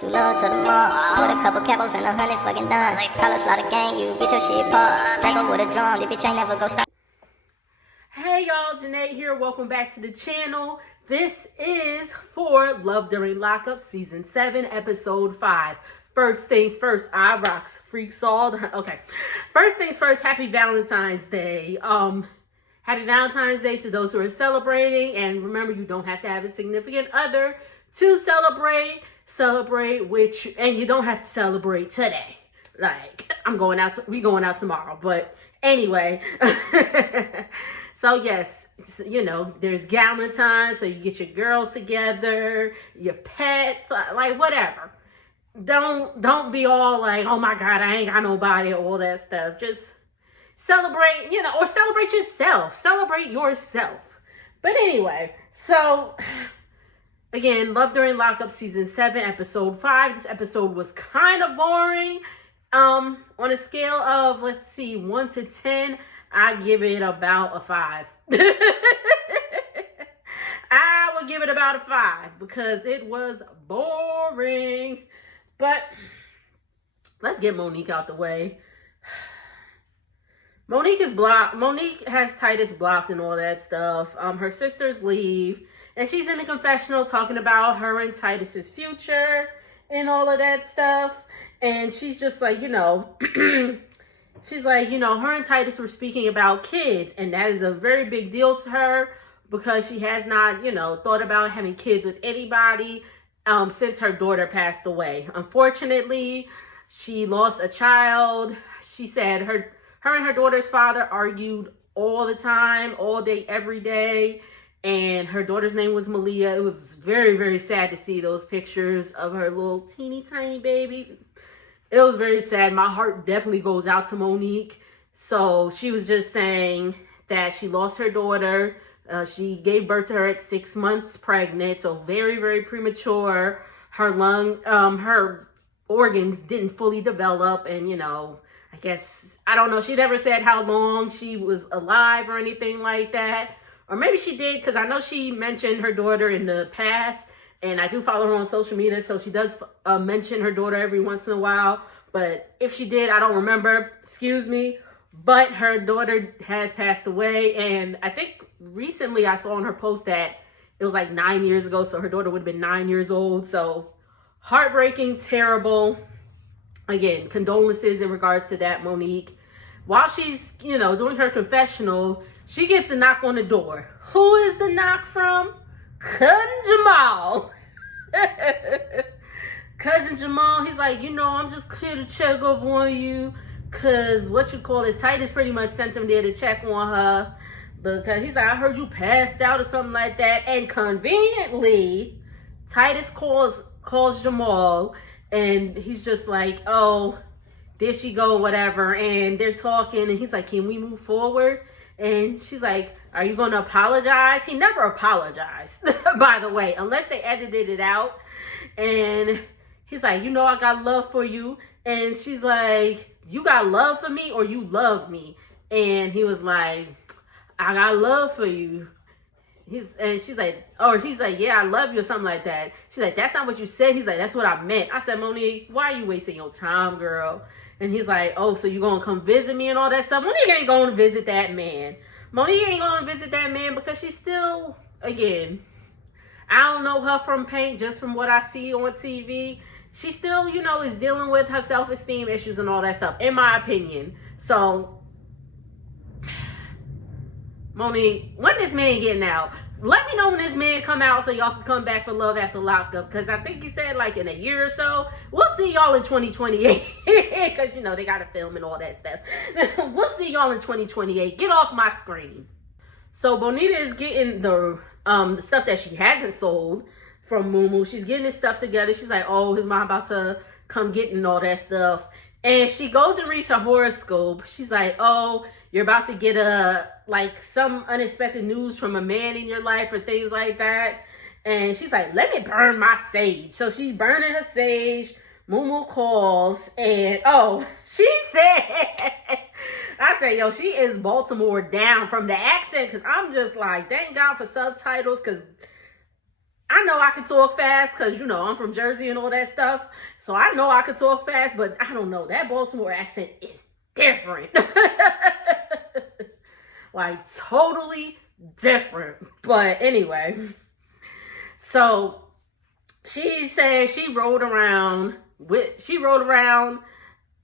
Too low to the mall, with a couple capos and 100 fucking dimes. College slaughter gang, you get your shit popped. Jack up with a drum, if your chain never go stop. Hey y'all, Janae here. Welcome back to the channel. This is for Love During Lockup Season 7, Episode 5. First things first, I rocks freaks all the... Okay. First things first, Happy Valentine's Day. Happy Valentine's Day to those who are celebrating. And remember, you don't have to have a significant other to celebrate. And you don't have to celebrate today. Like, we going out tomorrow. But anyway... So yes, you know, there's Valentine's, so you get your girls together, your pets, like whatever. Don't be all like, oh my God, I ain't got nobody, or all that stuff. Just celebrate, you know, or celebrate yourself. Celebrate yourself. But anyway, so again, Love During Lockup Season 7, Episode 5. This episode was kind of boring. On a scale of, let's see, 1 to 10, I give it about a 5. I would give it about a 5 because it was boring. But let's get Monique out the way. Monique is blocked. Monique has Titus blocked and all that stuff. Her sisters leave, and she's in the confessional talking about her and Titus's future and all of that stuff. And she's just like, you know, she's like, you know, her and Titus were speaking about kids, and that is a very big deal to her because she has not, you know, thought about having kids with anybody since her daughter passed away. Unfortunately, she lost a child. She said her and her daughter's father argued all the time, all day, every day. And her daughter's name was Malia. It was very, very sad to see those pictures of her little teeny tiny baby. It was very sad. My heart definitely goes out to Monique. So she was just saying that she lost her daughter. She gave birth to her at 6 months pregnant. So very, very premature. Her organs didn't fully develop. And, you know, I guess, I don't know. She never said how long she was alive or anything like that. Or maybe she did, because I know she mentioned her daughter in the past. And I do follow her on social media, so she does mention her daughter every once in a while. But if she did, I don't remember. Excuse me. But her daughter has passed away. And I think recently I saw on her post that it was like 9 years ago. So her daughter would have been 9 years old. So heartbreaking, terrible. Again, condolences in regards to that, Monique. While she's, you know, doing her confessional, she gets a knock on the door. Who is the knock from? Cousin Jamal. Cousin Jamal, he's like, you know, I'm just here to check up on you. Because Titus pretty much sent him there to check on her. Because he's like, I heard you passed out or something like that. And conveniently, Titus calls Jamal. And he's just like, oh, there she go, whatever. And they're talking. And he's like, can we move forward? And she's like, are you going to apologize? He never apologized, by the way, unless they edited it out. And he's like, you know, I got love for you. And she's like, you got love for me or you love me? And he was like, I got love for you. She's like, yeah, I love you or something like that. She's like, that's not what you said. He's like, that's what I meant. I said, Monique, why are you wasting your time, girl? And he's like, oh, so you gonna come visit me and all that stuff? Monique ain't going to visit that man. Monique ain't going to visit that man because she's still, again, I don't know her from paint, just from what I see on TV. She still, you know, is dealing with her self-esteem issues and all that stuff, in my opinion. So, Monique, when this man getting out? Let me know when this man come out so y'all can come back for Love After Lockup. Because I think he said like in a year or so. We'll see y'all in 2028. Because, you know, they got to film and all that stuff. We'll see y'all in 2028. Get off my screen. So Bonita is getting the stuff that she hasn't sold from Mumu. She's getting this stuff together. She's like, oh, his mom about to come get and all that stuff. And she goes and reads her horoscope. She's like, oh, you're about to get some unexpected news from a man in your life or things like that. And she's like, let me burn my sage. So she's burning her sage. Mumu calls and, oh, she said, I say, yo, she is Baltimore down from the accent. Because I'm just like, thank God for subtitles. Because I know I can talk fast because, you know, I'm from Jersey and all that stuff. So I know I can talk fast, but I don't know. That Baltimore accent is different. Like, totally different. But anyway, so she said she rode around,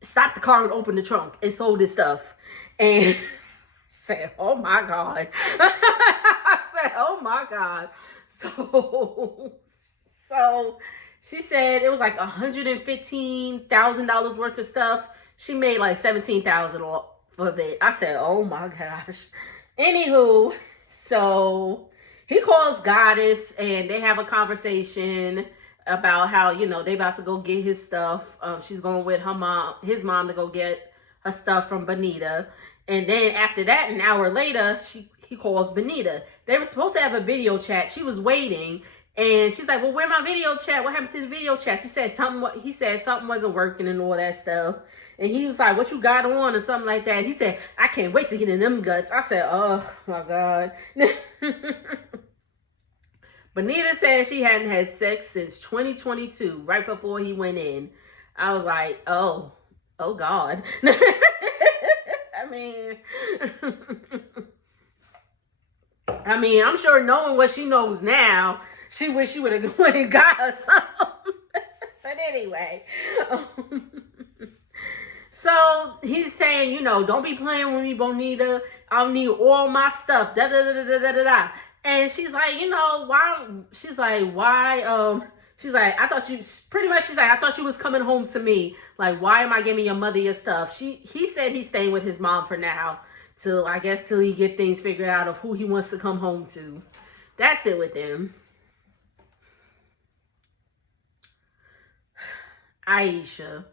stopped the car and opened the trunk and sold his stuff. And said, oh my God. I said, oh my God. So she said it was like $115,000 worth of stuff. She made like $17,000 off of it. I said, oh my gosh. Anywho, so he calls Goddess and they have a conversation about how, you know, they about to go get his stuff. She's going with his mom to go get her stuff from Bonita. And then after that, an hour later, he calls Bonita. They were supposed to have a video chat. She was waiting. And she's like, well, where's my video chat? What happened to the video chat? He said something wasn't working and all that stuff. And he was like, what you got on or something like that. He said, I can't wait to get in them guts. I said, oh my God. Bonita said she hadn't had sex since 2022, right before he went in. I was like, oh God. I mean, I'm sure knowing what she knows now, she wish she would have went and got her some. But anyway, so he's saying, you know, don't be playing with me, Bonita. I'll need all my stuff. Da da da da da da da. And she's like, you know, why? She's like, why? She's like, I thought you was coming home to me. Like, why am I giving your mother your stuff? He said he's staying with his mom for now. Till he get things figured out of who he wants to come home to. That's it with them. Aisha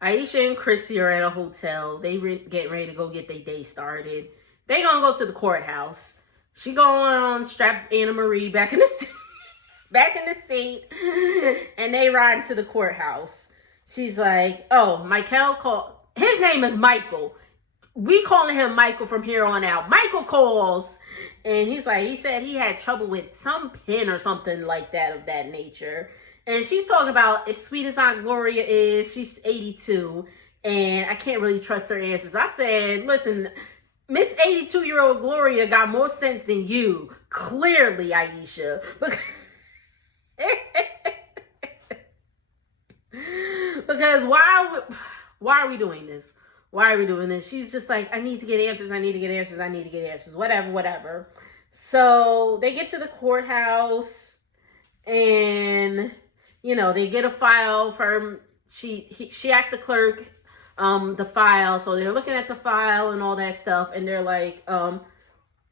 and Chrissy are at a hotel. They getting ready to go get their day started. They gonna go to the courthouse. She going strap Anna Marie back in the seat, and they ride to the courthouse. She's like, oh, Michael called. His name is Michael. We calling him Michael from here on out. Michael calls, and he said he had trouble with some pin or something like that of that nature. And she's talking about, as sweet as Aunt Gloria is, she's 82, and I can't really trust her answers. I said, listen, Miss 82-year-old Gloria got more sense than you. Clearly, Aisha. Because why are we doing this? Why are we doing this? She's just like, I need to get answers. Whatever. So they get to the courthouse and, you know, they get a file from, she asked the clerk, the file. So they're looking at the file and all that stuff. And they're like,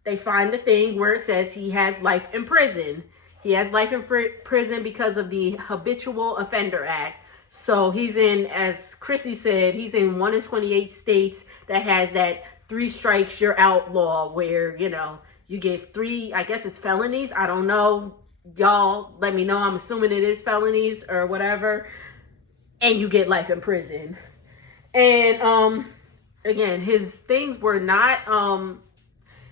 they find the thing where it says he has life in prison. He has life in prison because of the Habitual Offender Act. So he's in, as Chrissy said, he's in 1 in 28 states that has that 3 strikes you're out law where, you know, you get 3, I guess it's felonies. I don't know. Y'all let me know. I'm assuming it is felonies or whatever. And you get life in prison. And, again, his things were not,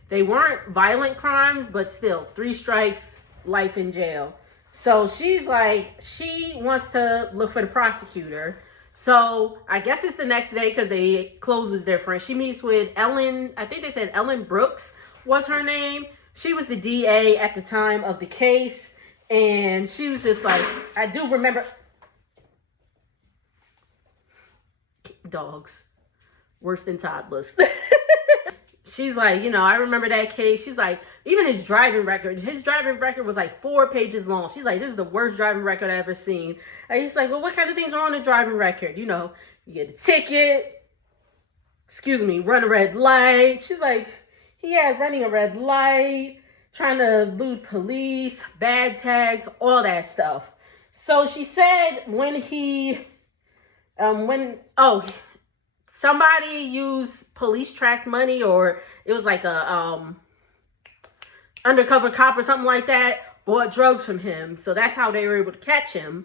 they weren't violent crimes, but still 3 strikes, life in jail. So she's like, she wants to look for the prosecutor. So I guess it's the next day because the clothes was different. She meets with Ellen. I think they said Ellen Brooks was her name. She was the DA at the time of the case. And she was just like, I do remember. Dogs. Worse than toddlers. She's like, you know, I remember that case. She's like, even his driving record was like 4 pages long. She's like, this is the worst driving record I've ever seen. And he's like, well, what kind of things are on the driving record? You know, you get a ticket, run a red light. She's like, he had running a red light, trying to elude police, bad tags, all that stuff. So she said somebody used police track money, or it was like a undercover cop or something like that, bought drugs from him. So that's how they were able to catch him.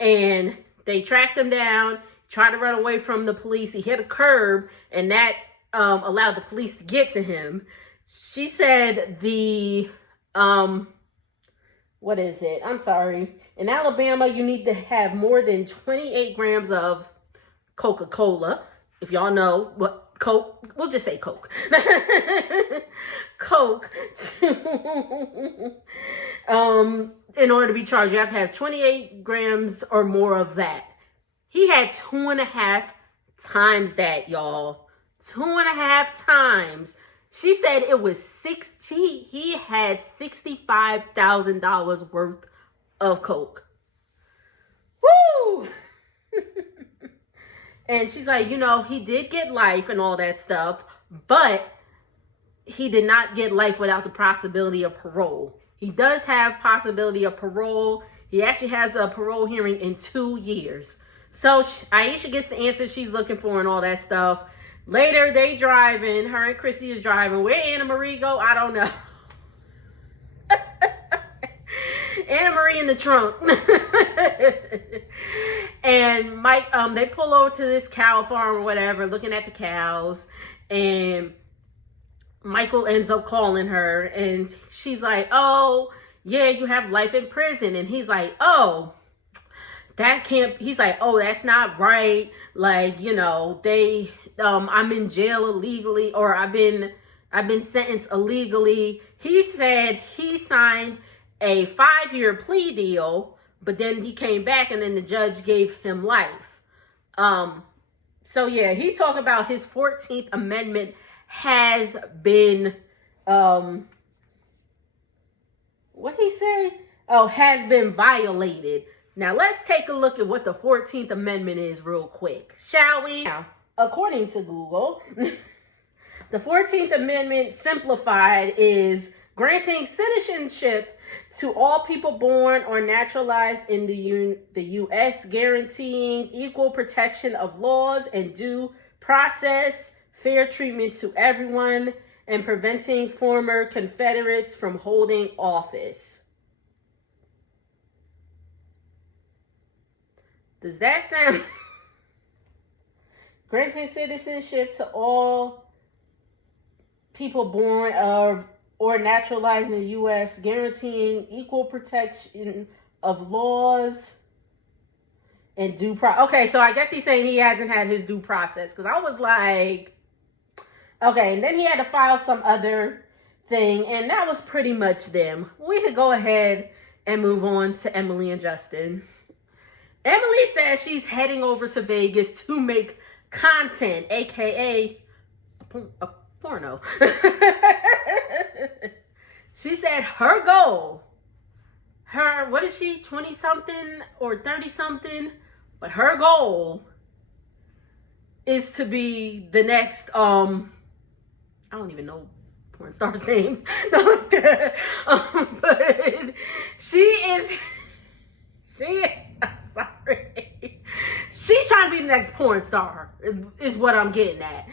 And they tracked him down, tried to run away from the police. He hit a curb, and that allowed the police to get to him. She said the what is it? I'm sorry. In Alabama, you need to have more than 28 grams of Coca-Cola. If y'all know what Coke, we'll just say Coke. Coke to, in order to be charged, you have to have 28 grams or more of that. He had 2.5 times that, y'all. 2.5 times. She said it was he had $65,000 worth of Coke. Woo! And she's like, you know, he did get life and all that stuff, but he did not get life without the possibility of parole. He does have possibility of parole. He actually has a parole hearing in 2 years. So Aisha gets the answer she's looking for and all that stuff. Later, they driving. Her and Chrissy is driving. Where Anna Marie go? I don't know. Anna Marie in the trunk. And Mike, they pull over to this cow farm or whatever, looking at the cows. And Michael ends up calling her. And she's like, oh, yeah, you have life in prison. And he's like, oh, that can't, he's like, oh, that's not right. Like, you know, I'm in jail illegally, or I've been sentenced illegally. He said he signed a 5-year plea deal, but then he came back and then the judge gave him life. So yeah, he's talking about his 14th Amendment has been, what he say? Oh, has been violated. Now let's take a look at what the 14th Amendment is real quick, shall we? Now, according to Google, the 14th Amendment simplified is granting citizenship to all people born or naturalized in the U.S., guaranteeing equal protection of laws and due process, fair treatment to everyone, and preventing former Confederates from holding office. Does that sound... Granting citizenship to all people born or naturalized in the U.S., guaranteeing equal protection of laws and due process. Okay, so I guess he's saying he hasn't had his due process, because I was like, okay, and then he had to file some other thing, and that was pretty much them. We could go ahead and move on to Emily and Justin. Emily says she's heading over to Vegas to make content, aka a porno. She said her goal, what is she, 20 something or 30 something, but her goal is to be the next I don't even know porn stars' names. But I'm sorry. She's trying to be the next porn star, is what I'm getting at.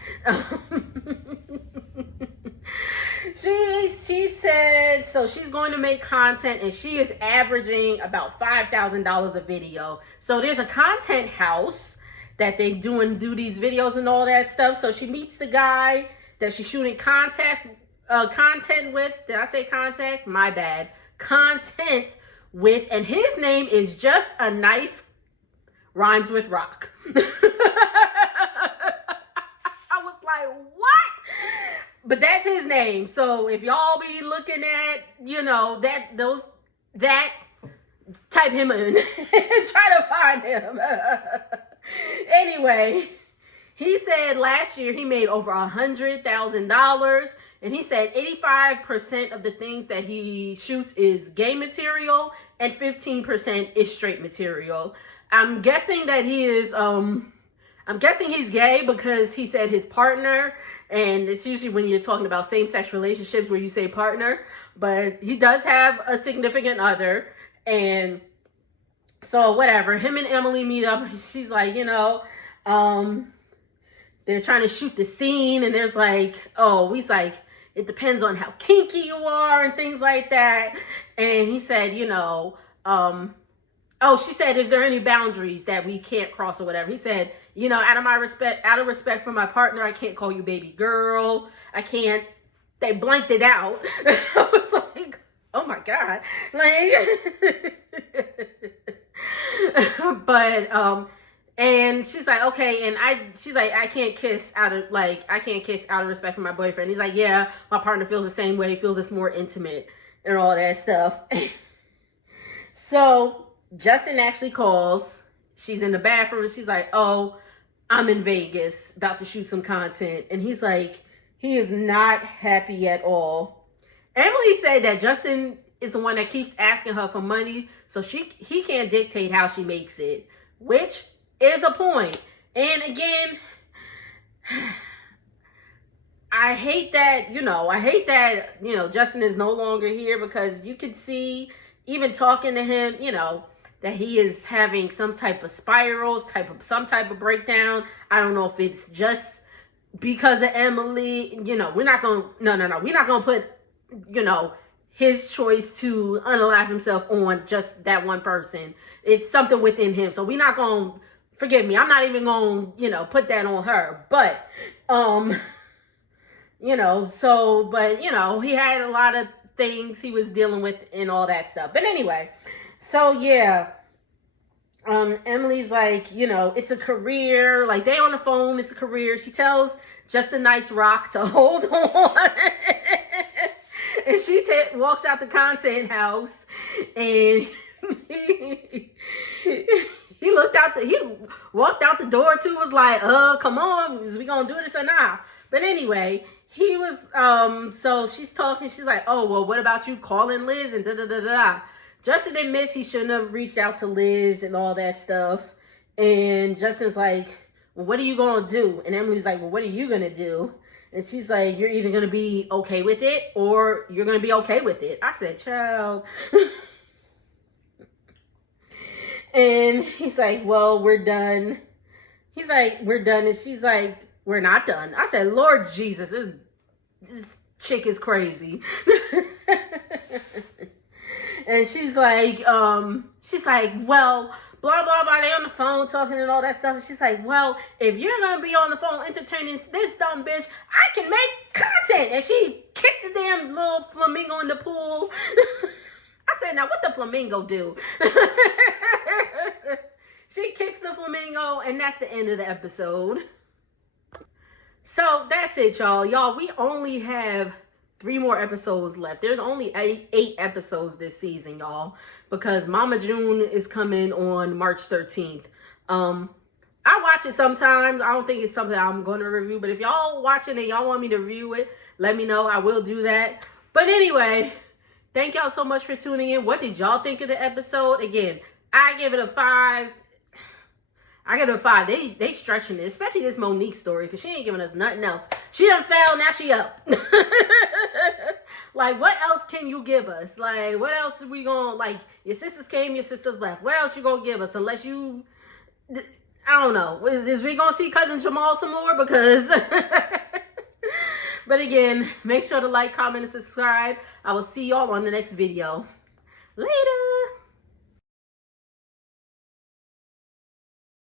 She said, so she's going to make content, and she is averaging about $5,000 a video. So there's a content house that they do these videos and all that stuff. So she meets the guy that she's shooting content with. Did I say contact? My bad. Content with, and his name is Just a Nice, rhymes with rock. I was like, what? But that's his name. So if y'all be looking at, you know, that type him in and try to find him. Anyway, he said last year he made over $100,000, and he said 85% of the things that he shoots is gay material and 15% is straight material. I'm guessing that he is, I'm guessing he's gay because he said his partner, and it's usually when you're talking about same-sex relationships where you say partner, but he does have a significant other. And so whatever, him and Emily meet up. She's like, you know, they're trying to shoot the scene, and there's like, oh, he's like, it depends on how kinky you are and things like that. And he said, you know, oh, she said, is there any boundaries that we can't cross or whatever? He said, you know, out of respect for my partner, I can't call you baby girl. I can't, they blanked it out. I was like, oh my God. Like, but, and she's like, okay, and she's like, I can't kiss out of respect for my boyfriend. He's like, yeah, my partner feels the same way. He feels it's more intimate and all that stuff. So Justin actually calls. She's in the bathroom and she's like, oh, I'm in Vegas about to shoot some content. And he's like, he is not happy at all. Emily said that Justin is the one that keeps asking her for money, so he can't dictate how she makes it, which is a point. And again, I hate that, Justin is no longer here, because you could see, even talking to him, that he is having some type of spirals, some type of breakdown. I don't know if it's just because of Emily. We're not going to put, his choice to unalive himself on just that one person. It's something within him. So we're not going to, forgive me, I'm not even going to, put that on her. But, he had a lot of things he was dealing with and all that stuff. But anyway, so yeah, Emily's like, it's a career. Like, they on the phone, it's a career. She tells Just a Nice Rock to hold on. And she walks out the content house, and he walked out the door too, was like, come on, is we gonna do this or not? But anyway, he was, so she's talking, she's like, oh, well, what about you calling Liz and da-da-da-da? Justin admits he shouldn't have reached out to Liz and all that stuff. And Justin's like, well, what are you gonna do? And Emily's like, well, what are you gonna do? And she's like, you're either gonna be okay with it or you're gonna be okay with it. I said, child. And he's like, well, we're done. He's like, we're done. And she's like, we're not done. I said, Lord Jesus, this chick is crazy. And she's like, well, blah, blah, blah. They on the phone talking and all that stuff. And she's like, well, if you're going to be on the phone entertaining this dumb bitch, I can make content. And she kicked the damn little flamingo in the pool. I said, now what the flamingo do? She kicks the flamingo, and that's the end of the episode. So that's it, y'all. Y'all, we only have 3 more episodes left. There's only 8 episodes this season, y'all, because Mama June is coming on March 13th. I watch it sometimes. I don't think it's something I'm going to review, but if y'all watching and y'all want me to review it, let me know. I will do that. But anyway, thank y'all so much for tuning in. What did y'all think of the episode? Again, I give it a 5. They stretching it, especially this Monique story, because she ain't giving us nothing else. She done fell, now she up. Like, what else can you give us? Like, what else are we gonna, like, your sisters came, your sisters left. What else you gonna give us? Unless you, I don't know. Is we gonna see Cousin Jamal some more? Because, but again, make sure to like, comment, and subscribe. I will see y'all on the next video. Later.